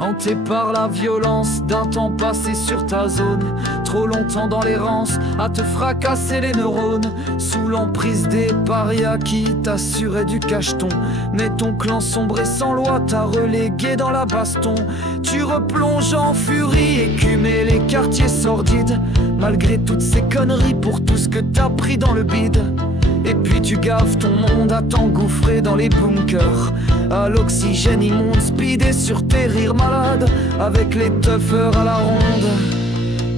hanté par la violence d'un temps passé sur ta zone. Trop longtemps dans l'errance, à te fracasser les neurones, sous l'emprise des parias qui t'assuraient du cacheton. Mais ton clan sombre et sans loi t'a relégué dans la baston. Tu replonges en furie, écumer les quartiers sordides, malgré toutes ces conneries pour tout ce que t'as pris dans le bide. Et puis tu gaves ton monde à t'engouffrer dans les bunkers, à l'oxygène immonde, speedé sur tes rires malades, avec les tuffeurs à la ronde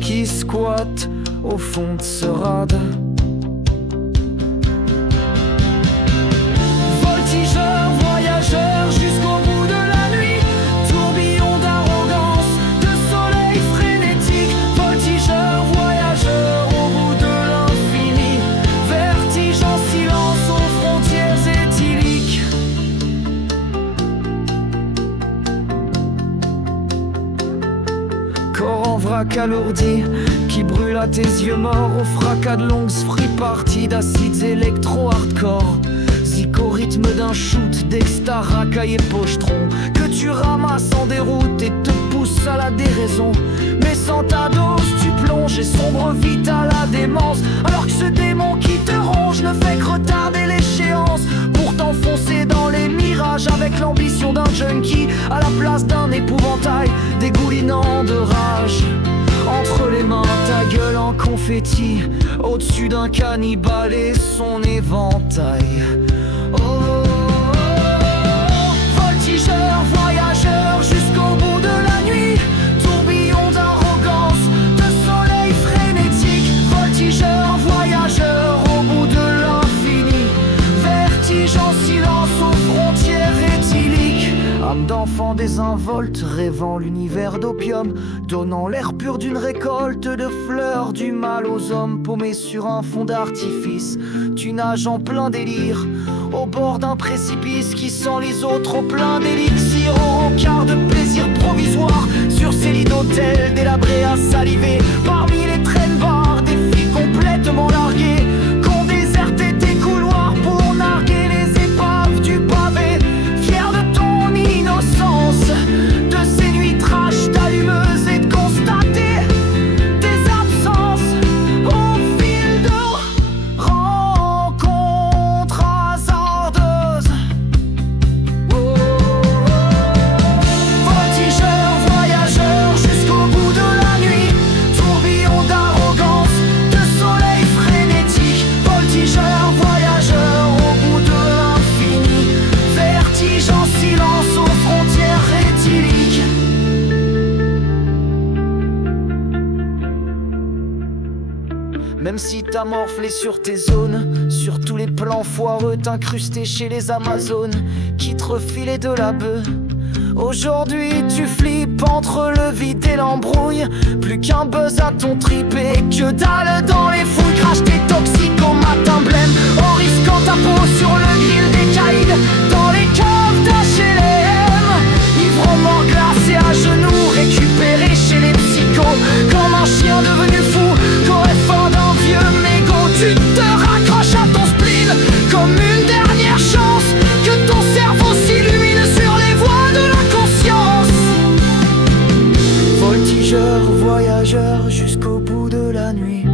qui squattent au fond de ce rade. Voltigeurs, voyageurs jusqu'au bout de la nuit, tourbillon d'arrogance, de soleil frénétique. Voltigeurs, voyageurs au bout de l'infini, vertige en silence aux frontières éthyliques. Corps en vrac alourdi, qui brûle à tes yeux morts, au fracas de longues free parties d'acides électro-hardcore. Zik au rythme d'un shoot d'exta racaille et pochetron, que tu ramasses en déroute et te pousse à la déraison. Mais sans ta dose, tu plonges et sombres vite à la démence, alors que ce démon qui te ronge ne fait que retarder l'échéance, pour t'enfoncer dans les mirages avec l'ambition d'un junkie, à la place d'un épouvantail dégoulinant de rage. Entre les mains, ta gueule en confetti, au-dessus d'un cannibale et son éventail. Oh, voltigeurs, voyageurs jusqu'au bout de la nuit, tourbillon d'arrogance, de soleil frénétique. Voltigeurs, voyageurs au bout de l'infini, vertige en silence aux frontières éthyliques. Âme d'enfant désinvolte, rêvant l'univers d'opium, donnant l'air pur d'une récolte de fleurs du mal aux hommes. Paumé sur un fond d'artifice, tu nages en plein délire, au bord d'un précipice qui s'enlise au trop plein d'élixir, au quart de plaisir provisoire, sur ces lits d'hôtel délabrés à saliver, parmi les traînes bars, des filles complètement larguées, qu'ont déserté tes couloirs pour narguer les épaves du pavé. Fier de ton innocence, de ces nuits trash d'allumeuses et de constater tes absences au fil de rencontres hasardeuses. Oh, voltigeurs, voyageurs jusqu'au bout de la nuit, tourbillon d'arrogance, de soleil frénétique. Voltigeurs, voyageurs au bout de l'infini, vertige en silence aux frontières éthyliques. Même si t'as morflé sur tes zones, sur tous les plans foireux, t'incrusté chez les Amazones qui te refilaient de la bœuf. Aujourd'hui tu flippes entre le vide et l'embrouille, plus qu'un buzz à ton trip et que dalle dans les fouilles. Crache tes toxiques au matin blême, en risquant ta peau sur le grill des caïds, dans les caves d'HLM. Ivre glacé à genoux, récupéré chez les psychos, comme un chien devenu fou, qu'aurait faim d'un vieux mégot. Tu te raccroches à ton spleen comme une dernière chance, que ton cerveau s'illumine sur les voies de la conscience. Voltigeurs, voyageurs jusqu'au bout de la nuit,